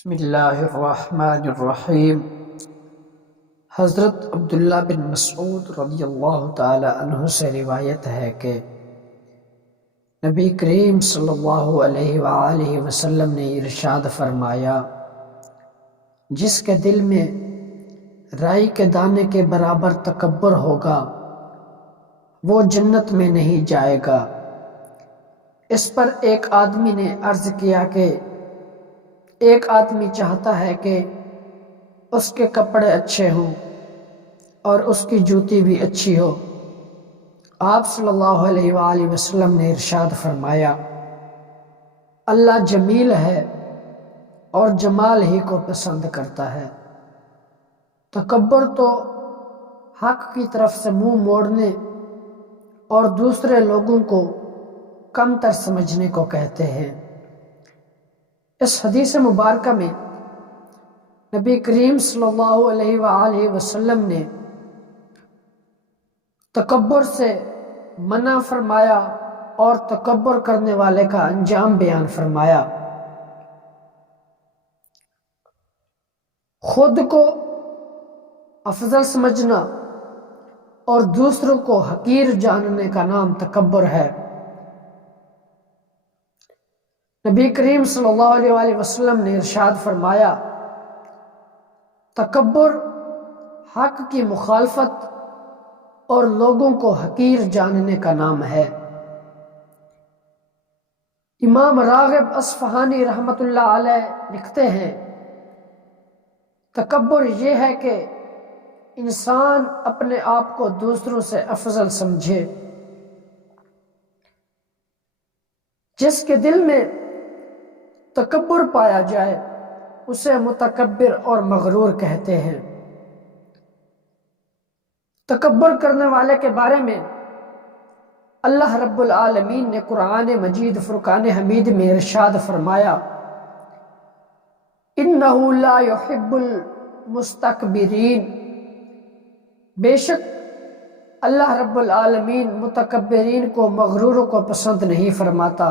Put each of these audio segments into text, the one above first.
بسم اللہ الرحمن الرحیم۔ حضرت عبداللہ بن مسعود رضی اللہ تعالی عنہ سے روایت ہے کہ نبی کریم صلی اللہ علیہ وآلہ وسلم نے ارشاد فرمایا، جس کے دل میں رائی کے دانے کے برابر تکبر ہوگا وہ جنت میں نہیں جائے گا۔ اس پر ایک آدمی نے عرض کیا کہ ایک آدمی چاہتا ہے کہ اس کے کپڑے اچھے ہوں اور اس کی جوتی بھی اچھی ہو۔ آپ صلی اللہ علیہ وآلہ وسلم نے ارشاد فرمایا، اللہ جمیل ہے اور جمال ہی کو پسند کرتا ہے۔ تکبر تو حق کی طرف سے منہ موڑنے اور دوسرے لوگوں کو کم تر سمجھنے کو کہتے ہیں۔ اس حدیث مبارکہ میں نبی کریم صلی اللہ علیہ وآلہ وسلم نے تکبر سے منع فرمایا اور تکبر کرنے والے کا انجام بیان فرمایا۔ خود کو افضل سمجھنا اور دوسروں کو حقیر جاننے کا نام تکبر ہے۔ نبی کریم صلی اللہ علیہ وآلہ وسلم نے ارشاد فرمایا، تکبر حق کی مخالفت اور لوگوں کو حقیر جاننے کا نام ہے۔ امام راغب اصفہانی رحمۃ اللہ علیہ لکھتے ہیں، تکبر یہ ہے کہ انسان اپنے آپ کو دوسروں سے افضل سمجھے۔ جس کے دل میں تکبر پایا جائے اسے متکبر اور مغرور کہتے ہیں۔ تکبر کرنے والے کے بارے میں اللہ رب العالمین نے قرآن مجید فرقان حمید میں ارشاد فرمایا، اِنَّهُ لَا يُحِبُّ الْمُسْتَكْبِرِينَ، بے شک اللہ رب العالمین متکبرین کو، مغروروں کو پسند نہیں فرماتا۔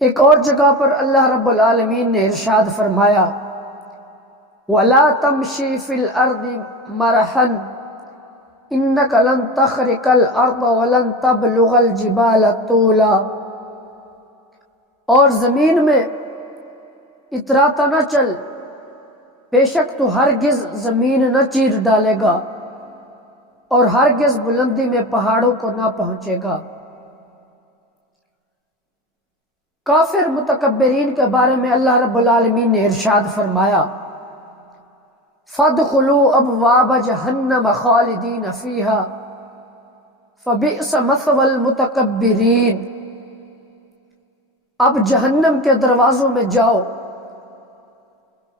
ایک اور جگہ پر اللہ رب العالمین نے ارشاد فرمایا، وَلَا تَمْشِي فِي الْأَرْضِ مَرَحًا إِنَّكَ لَن تَخْرِقَ الْأَرْضَ وَلَن تَبْلُغَ الْجِبَالَ طُولًا، اور زمین میں اتراتا نہ چل، بے شک تو ہرگز زمین نہ چیر ڈالے گا اور ہرگز بلندی میں پہاڑوں کو نہ پہنچے گا۔ کافر متکبرین کے بارے میں اللہ رب العالمین نے ارشاد فرمایا، فَادْخُلُوا أَبْوَابَ جَهَنَّمَ خَالِدِينَ فِيهَا فَبِئْسَ مَثْوَى الْمُتَكَبِّرِينَ، اب جہنم کے دروازوں میں جاؤ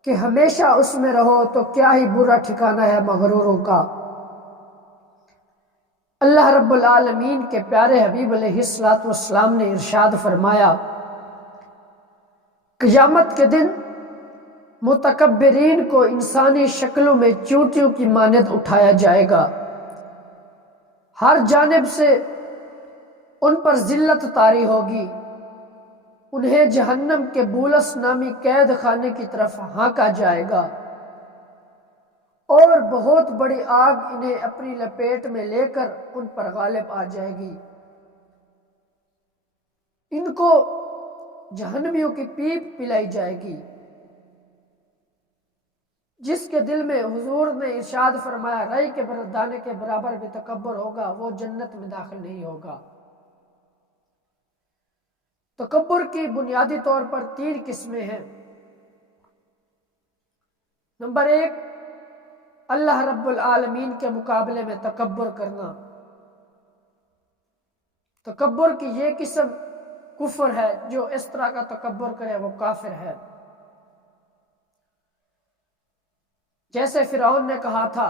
کہ ہمیشہ اس میں رہو، تو کیا ہی برا ٹھکانہ ہے مغروروں کا۔ اللہ رب العالمین کے پیارے حبیب علیہ السلام نے ارشاد فرمایا، قیامت کے دن متکبرین کو انسانی شکلوں میں چونٹیوں کی مانند اٹھایا جائے گا، ہر جانب سے ان پر ذلت طاری ہوگی، انہیں جہنم کے بولس نامی قید خانے کی طرف ہانکا جائے گا اور بہت بڑی آگ انہیں اپنی لپیٹ میں لے کر ان پر غالب آ جائے گی۔ ان کو جہنمیوں کی پیپ پلائی جائے گی۔ جس کے دل میں حضور نے ارشاد فرمایا رائی کے دانے کے برابر بھی تکبر ہوگا وہ جنت میں داخل نہیں ہوگا۔ تکبر کی بنیادی طور پر 3 قسمیں ہیں۔ نمبر 1، اللہ رب العالمین کے مقابلے میں تکبر کرنا۔ تکبر کی یہ قسم کفر ہے، جو اس طرح کا تکبر کرے وہ کافر ہے۔ جیسے فرعون نے کہا تھا،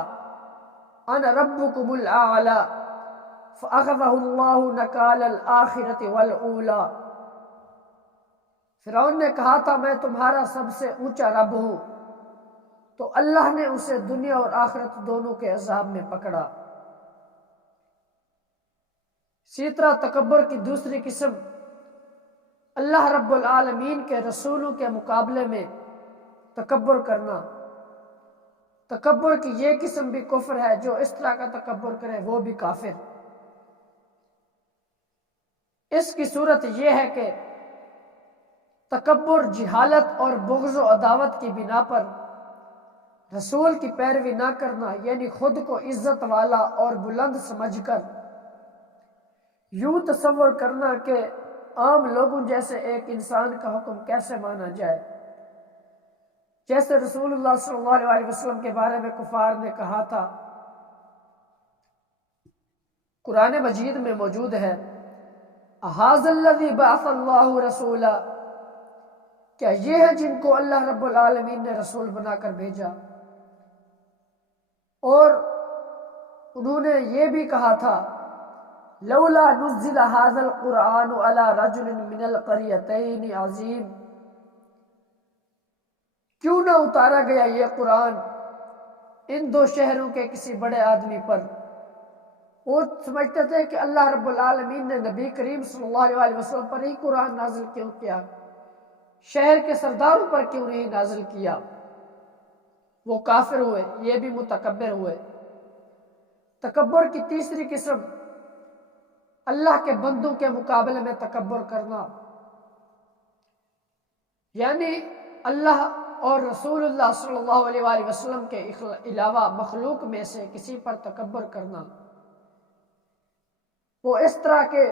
انا ربکم الاعلی فاخذہ اللہ نکال الآخرۃ والأولی، فرعون نے کہا تھا میں تمہارا سب سے اونچا رب ہوں، تو اللہ نے اسے دنیا اور آخرت دونوں کے عذاب میں پکڑا۔ اسی طرح تکبر کی دوسری قسم اللہ رب العالمین کے رسولوں کے مقابلے میں تکبر کرنا، تکبر کی یہ قسم بھی کفر ہے، جو اس طرح کا تکبر کرے وہ بھی کافر۔ اس کی صورت یہ ہے کہ تکبر جہالت اور بغض و عداوت کی بنا پر رسول کی پیروی نہ کرنا، یعنی خود کو عزت والا اور بلند سمجھ کر یوں تصور کرنا کہ عام لوگوں جیسے ایک انسان کا حکم کیسے مانا جائے، جیسے رسول اللہ صلی اللہ علیہ وسلم کے بارے میں کفار نے کہا تھا۔ قرآن مجید میں موجود ہے، اَهَذَا الَّذِي بَعَثَ اللَّهُ رَسُولًا، کیا یہ ہے جن کو اللہ رب العالمین نے رسول بنا کر بھیجا؟ اور انہوں نے یہ بھی کہا تھا، لولا نزل هذا القرآن على رجل من القريتين عظیم، کیوں نہ اتارا گیا یہ قرآن ان دو شہروں کے کسی بڑے آدمی پر۔ وہ سمجھتے تھے کہ اللہ رب العالمین نے نبی کریم صلی اللہ علیہ وسلم پر ہی قرآن نازل کیوں کیا، شہر کے سرداروں پر کیوں نہیں نازل کیا؟ وہ کافر ہوئے، یہ بھی متکبر ہوئے۔ تکبر کی تیسری قسم اللہ کے بندوں کے مقابلے میں تکبر کرنا، یعنی اللہ اور رسول اللہ صلی اللہ علیہ وآلہ وسلم کے علاوہ مخلوق میں سے کسی پر تکبر کرنا۔ وہ اس طرح کے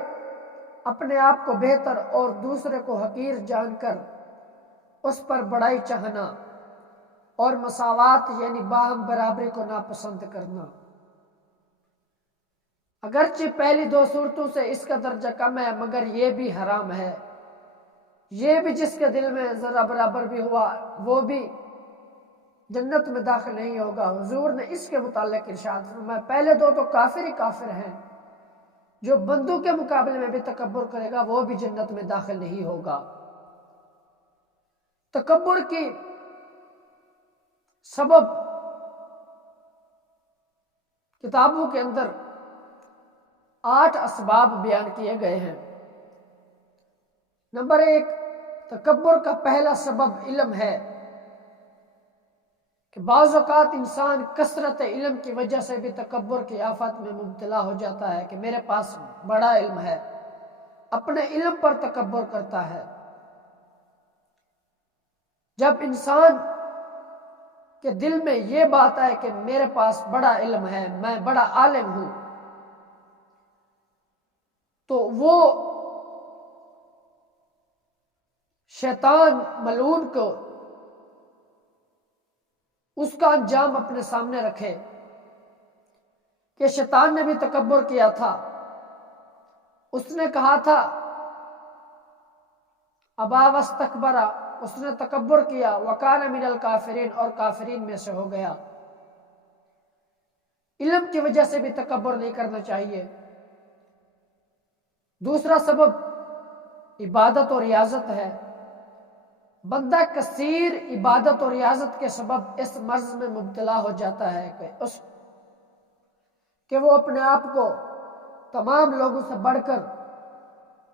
اپنے آپ کو بہتر اور دوسرے کو حقیر جان کر اس پر بڑائی چاہنا اور مساوات یعنی باہم برابری کو ناپسند کرنا۔ اگرچہ پہلی دو صورتوں سے اس کا درجہ کم ہے، مگر یہ بھی حرام ہے۔ یہ بھی جس کے دل میں ذرہ برابر بھی ہوا وہ بھی جنت میں داخل نہیں ہوگا۔ حضور نے اس کے متعلق ارشاد فرمایا، پہلے دو تو کافر ہی کافر ہیں، جو بندوں کے مقابلے میں بھی تکبر کرے گا وہ بھی جنت میں داخل نہیں ہوگا۔ تکبر کی سبب کتابوں کے اندر 8 اسباب بیان کیے گئے ہیں۔ نمبر 1، تکبر کا پہلا سبب علم ہے کہ بعض اوقات انسان کثرت علم کی وجہ سے بھی تکبر کی آفت میں مبتلا ہو جاتا ہے کہ میرے پاس بڑا علم ہے، اپنے علم پر تکبر کرتا ہے۔ جب انسان کے دل میں یہ بات ہے کہ میرے پاس بڑا علم ہے، میں بڑا عالم ہوں، تو وہ شیطان ملعون کو اس کا انجام اپنے سامنے رکھے کہ شیطان نے بھی تکبر کیا تھا۔ اس نے کہا تھا ابا واستکبر، اس نے تکبر کیا، وکان من الکافرین، اور کافرین میں سے ہو گیا۔ علم کی وجہ سے بھی تکبر نہیں کرنا چاہیے۔ دوسرا سبب عبادت اور ریاضت ہے۔ بندہ کثیر عبادت اور ریاضت کے سبب اس مرض میں مبتلا ہو جاتا ہے کہ وہ اپنے آپ کو تمام لوگوں سے بڑھ کر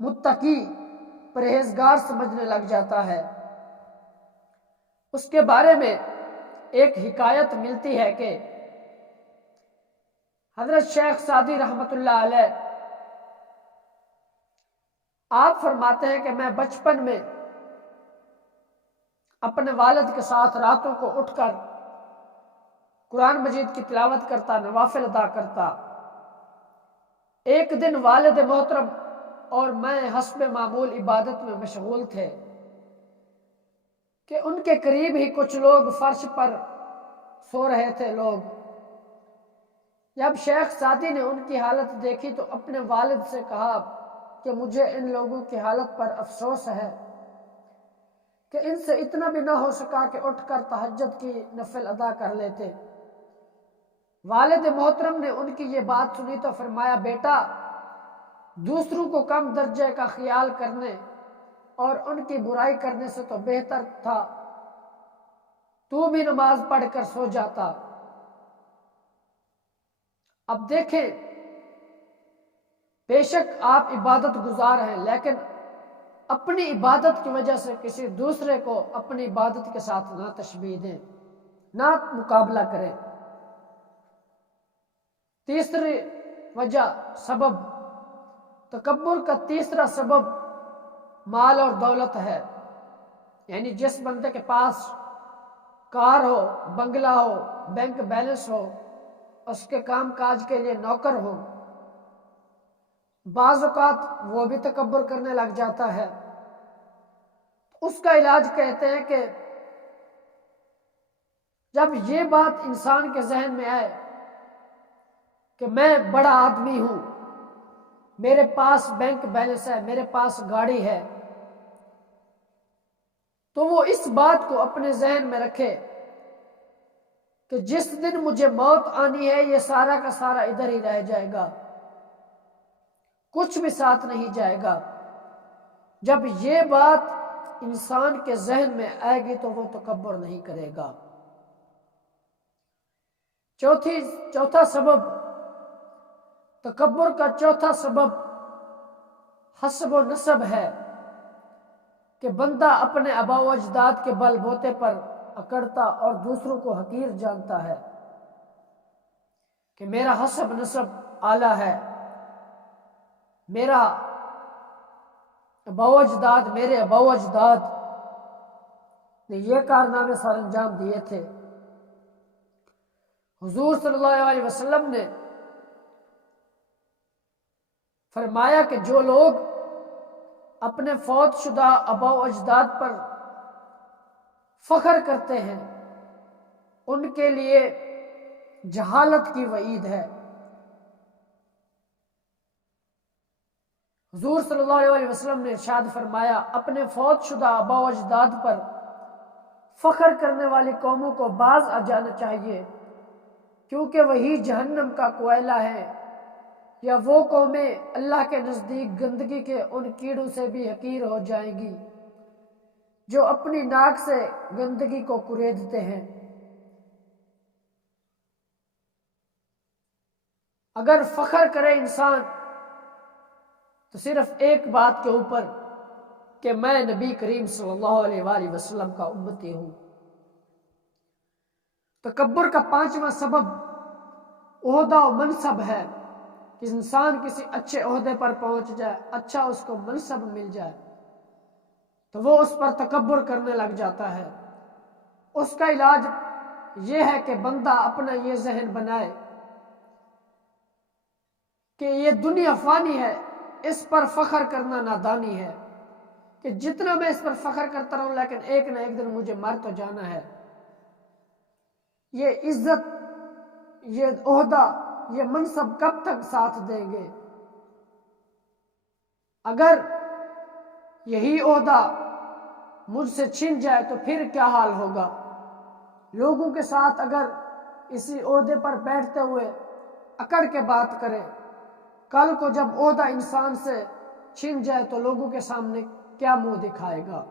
متقی پرہیزگار سمجھنے لگ جاتا ہے۔ اس کے بارے میں ایک حکایت ملتی ہے کہ حضرت شیخ سعدی رحمۃ اللہ علیہ آپ فرماتے ہیں کہ میں بچپن میں اپنے والد کے ساتھ راتوں کو اٹھ کر قرآن مجید کی تلاوت کرتا، نوافل ادا کرتا۔ ایک دن والد محترم اور میں حسب معمول عبادت میں مشغول تھے کہ ان کے قریب ہی کچھ لوگ فرش پر سو رہے تھے لوگ۔ جب شیخ سعدی نے ان کی حالت دیکھی تو اپنے والد سے کہا کہ مجھے ان لوگوں کی حالت پر افسوس ہے کہ ان سے اتنا بھی نہ ہو سکا کہ اٹھ کر تہجد کی نفل ادا کر لیتے۔ والد محترم نے ان کی یہ بات سنی تو فرمایا، بیٹا، دوسروں کو کم درجے کا خیال کرنے اور ان کی برائی کرنے سے تو بہتر تھا تو بھی نماز پڑھ کر سو جاتا۔ اب دیکھیں، بے شک آپ عبادت گزار ہیں، لیکن اپنی عبادت کی وجہ سے کسی دوسرے کو اپنی عبادت کے ساتھ نہ تشبیہ دیں، نہ مقابلہ کریں۔ تیسری وجہ سبب، تکبر کا تیسرا سبب مال اور دولت ہے، یعنی جس بندے کے پاس کار ہو، بنگلہ ہو، بینک بیلنس ہو، اس کے کام کاج کے لیے نوکر ہو، بعض اوقات وہ بھی تکبر کرنے لگ جاتا ہے۔ اس کا علاج کہتے ہیں کہ جب یہ بات انسان کے ذہن میں آئے کہ میں بڑا آدمی ہوں، میرے پاس بینک بیلنس ہے، میرے پاس گاڑی ہے، تو وہ اس بات کو اپنے ذہن میں رکھے کہ جس دن مجھے موت آنی ہے یہ سارا کا سارا ادھر ہی رہ جائے گا، کچھ بھی ساتھ نہیں جائے گا۔ جب یہ بات انسان کے ذہن میں آئے گی تو وہ تکبر نہیں کرے گا۔ چوتھا سبب، تکبر کا چوتھا سبب حسب و نسب ہے کہ بندہ اپنے آباء و اجداد کے بل بوتے پر اکڑتا اور دوسروں کو حقیر جانتا ہے کہ میرا حسب نسب اعلیٰ ہے، میرا آباء و اجداد، میرے آباء و اجداد نے یہ کارنامے سر انجام دیے تھے۔ حضور صلی اللہ علیہ وسلم نے فرمایا کہ جو لوگ اپنے فوت شدہ آباء و اجداد پر فخر کرتے ہیں ان کے لیے جہالت کی وعید ہے۔ حضور صلی اللہ علیہ وسلم نے ارشاد فرمایا، اپنے فوت شدہ آباء و اجداد پر فخر کرنے والی قوموں کو باز آ جانا چاہیے، کیونکہ وہی جہنم کا کوئلہ ہے، یا وہ قومیں اللہ کے نزدیک گندگی کے ان کیڑوں سے بھی حقیر ہو جائیں گی جو اپنی ناک سے گندگی کو کریدتے ہیں۔ اگر فخر کرے انسان تو صرف ایک بات کے اوپر کہ میں نبی کریم صلی اللہ علیہ وآلہ وسلم کا امتی ہوں۔ تکبر کا پانچواں سبب عہدہ و منصب ہے کہ انسان کسی اچھے عہدے پر پہنچ جائے، اچھا اس کو منصب مل جائے تو وہ اس پر تکبر کرنے لگ جاتا ہے۔ اس کا علاج یہ ہے کہ بندہ اپنا یہ ذہن بنائے کہ یہ دنیا فانی ہے، اس پر فخر کرنا نادانی ہے، کہ جتنا میں اس پر فخر کرتا رہوں لیکن ایک نہ ایک دن مجھے مر تو جانا ہے۔ یہ عزت، یہ عہدہ، یہ منصب کب تک ساتھ دیں گے؟ اگر یہی عہدہ مجھ سے چھن جائے تو پھر کیا حال ہوگا؟ لوگوں کے ساتھ اگر اسی عہدے پر بیٹھتے ہوئے اکڑ کے بات کرے، کل کو جب عہدہ انسان سے چھن جائے تو لوگوں کے سامنے کیا منہ دکھائے گا؟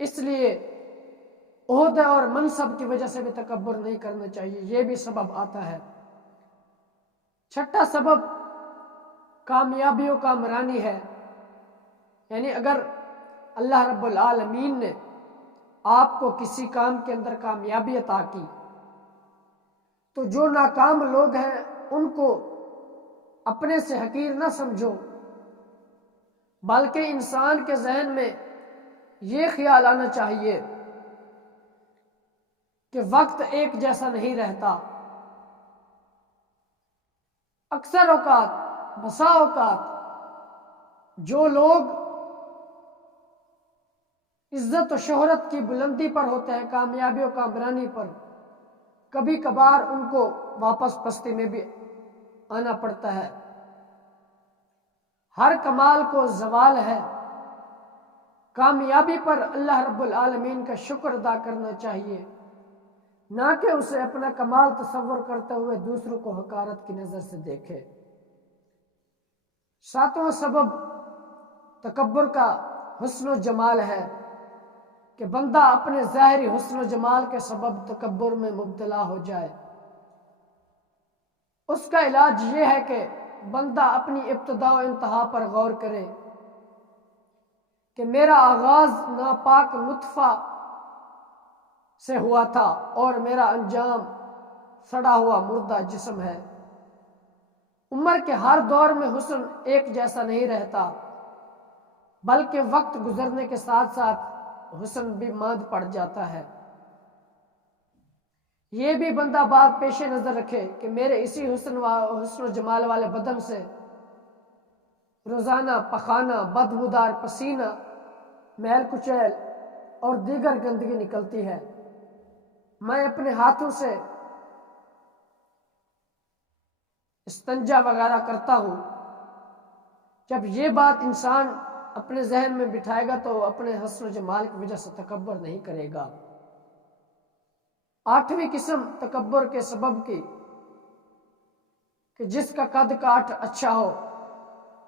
اس لیے عہدے اور منصب کی وجہ سے بھی تکبر نہیں کرنا چاہیے، یہ بھی سبب آتا ہے۔ چھٹا سبب کامیابی و کامرانی ہے، یعنی اگر اللہ رب العالمین نے آپ کو کسی کام کے اندر کامیابی عطا کی تو جو ناکام لوگ ہیں ان کو اپنے سے حقیر نہ سمجھو، بلکہ انسان کے ذہن میں یہ خیال آنا چاہیے کہ وقت ایک جیسا نہیں رہتا۔ اکثر اوقات، بسا اوقات جو لوگ عزت و شہرت کی بلندی پر ہوتے ہیں، کامیابی و کامرانی پر، کبھی کبھار ان کو واپس پستی میں بھی آنا پڑتا ہے۔ ہر کمال کو زوال ہے، کامیابی پر اللہ رب العالمین کا شکر ادا کرنا چاہیے، نہ کہ اسے اپنا کمال تصور کرتے ہوئے دوسروں کو حقارت کی نظر سے دیکھے۔ ساتواں سبب تکبر کا حسن و جمال ہے کہ بندہ اپنے ظاہری حسن و جمال کے سبب تکبر میں مبتلا ہو جائے۔ اس کا علاج یہ ہے کہ بندہ اپنی ابتدا و انتہا پر غور کرے کہ میرا آغاز ناپاک نطفہ سے ہوا تھا اور میرا انجام سڑا ہوا مردہ جسم ہے۔ عمر کے ہر دور میں حسن ایک جیسا نہیں رہتا، بلکہ وقت گزرنے کے ساتھ ساتھ حسن بھی ماند پڑ جاتا ہے۔ یہ بھی بندہ بات پیش نظر رکھے کہ میرے اسی حسن و جمال والے بدن سے روزانہ پخانہ، بدبودار پسینہ، میل کچیل اور دیگر گندگی نکلتی ہے۔ میں اپنے ہاتھوں سے استنجا وغیرہ کرتا ہوں۔ جب یہ بات انسان اپنے ذہن میں بٹھائے گا تو وہ اپنے حسن و جمال کی وجہ سے تکبر نہیں کرے گا۔ 8ویں قسم تکبر کے سبب کی کہ جس کا قد کاٹ اچھا ہو،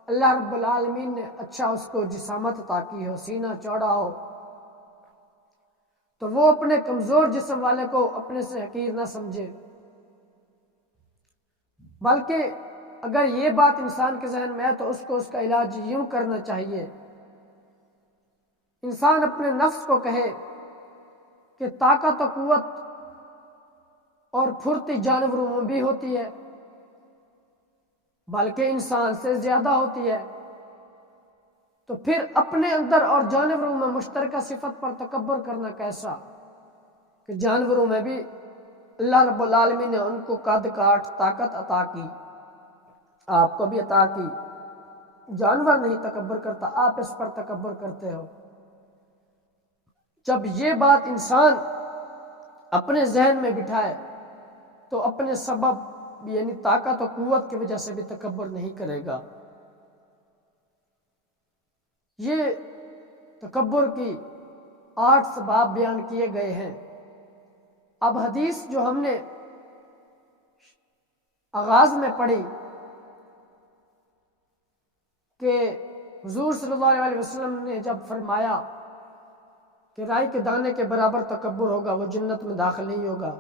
اللہ رب العالمین نے اچھا اس کو جسامت عطا کی ہو، سینہ چوڑا ہو، تو وہ اپنے کمزور جسم والے کو اپنے سے حقیر نہ سمجھے، بلکہ اگر یہ بات انسان کے ذہن میں ہے تو اس کو اس کا علاج یوں کرنا چاہیے۔ انسان اپنے نفس کو کہے کہ طاقت و قوت اور پھرتی جانوروں میں بھی ہوتی ہے، بلکہ انسان سے زیادہ ہوتی ہے، تو پھر اپنے اندر اور جانوروں میں مشترکہ صفت پر تکبر کرنا کیسا کہ جانوروں میں بھی اللہ رب العالمین نے ان کو قد کاٹ طاقت عطا کی، آپ کو بھی عطا کی۔ جانور نہیں تکبر کرتا، آپ اس پر تکبر کرتے ہو۔ جب یہ بات انسان اپنے ذہن میں بٹھائے تو اپنے سبب یعنی طاقت و قوت کی وجہ سے بھی تکبر نہیں کرے گا۔ یہ تکبر کی 8 اسباب بیان کیے گئے ہیں۔ اب حدیث جو ہم نے آغاز میں پڑھی کہ حضور صلی اللہ علیہ وسلم نے جب فرمایا کہ رائی کے دانے کے برابر تکبر ہوگا وہ جنت میں داخل نہیں ہوگا،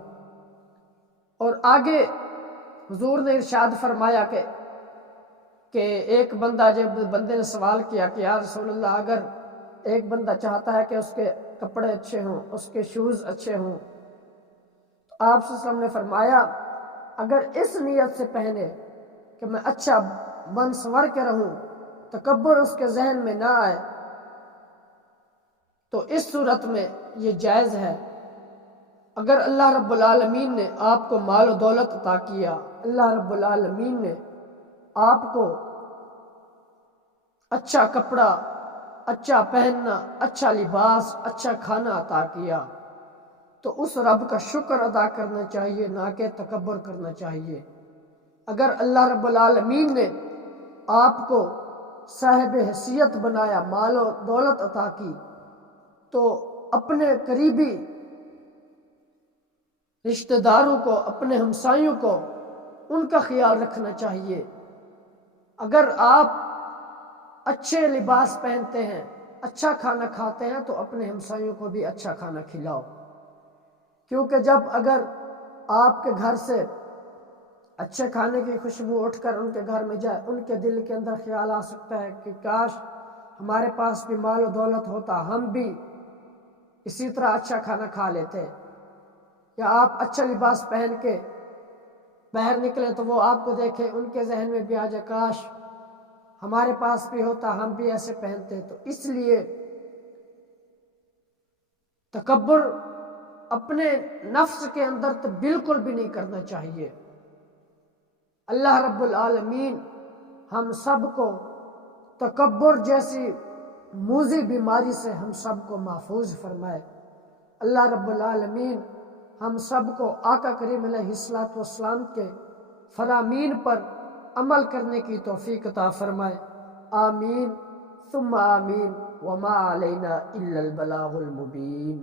اور آگے حضور نے ارشاد فرمایا کہ ایک بندہ، جب بندے نے سوال کیا کہ یا رسول اللہ اگر ایک بندہ چاہتا ہے کہ اس کے کپڑے اچھے ہوں، اس کے شوز اچھے ہوں، تو آپ صلی اللہ علیہ وسلم نے فرمایا اگر اس نیت سے پہنے کہ میں اچھا بن سنور کے رہوں، تکبر اس کے ذہن میں نہ آئے، تو اس صورت میں یہ جائز ہے۔ اگر اللہ رب العالمین نے آپ کو مال و دولت عطا کیا، اللہ رب العالمین نے آپ کو اچھا کپڑا، اچھا پہننا، اچھا لباس، اچھا کھانا عطا کیا، تو اس رب کا شکر ادا کرنا چاہیے، نہ کہ تکبر کرنا چاہیے۔ اگر اللہ رب العالمین نے آپ کو صاحب حیثیت بنایا، مال و دولت عطا کی، تو اپنے قریبی رشتہ داروں کو، اپنے ہمسایوں کو ان کا خیال رکھنا چاہیے۔ اگر آپ اچھے لباس پہنتے ہیں، اچھا کھانا کھاتے ہیں، تو اپنے ہمسایوں کو بھی اچھا کھانا کھلاؤ، کیونکہ جب اگر آپ کے گھر سے اچھے کھانے کی خوشبو اٹھ کر ان کے گھر میں جائے، ان کے دل کے اندر خیال آ سکتا ہے کہ کاش ہمارے پاس بھی مال و دولت ہوتا، ہم بھی اسی طرح اچھا کھانا کھا لیتے۔ یا آپ اچھا لباس پہن کے باہر نکلیں تو وہ آپ کو دیکھیں، ان کے ذہن میں بھی آ جائے کاش ہمارے پاس بھی ہوتا، ہم بھی ایسے پہنتے۔ تو اس لیے تکبر اپنے نفس کے اندر تو بالکل بھی نہیں کرنا چاہیے۔ اللہ رب العالمین ہم سب کو تکبر جیسی موذی بیماری سے ہم سب کو محفوظ فرمائے۔ اللہ رب العالمین ہم سب کو آقا کریم علیہ السلام کے فرامین پر عمل کرنے کی توفیق عطا فرمائے۔ آمین ثم آمین، وما علینا الا البلاغ المبین۔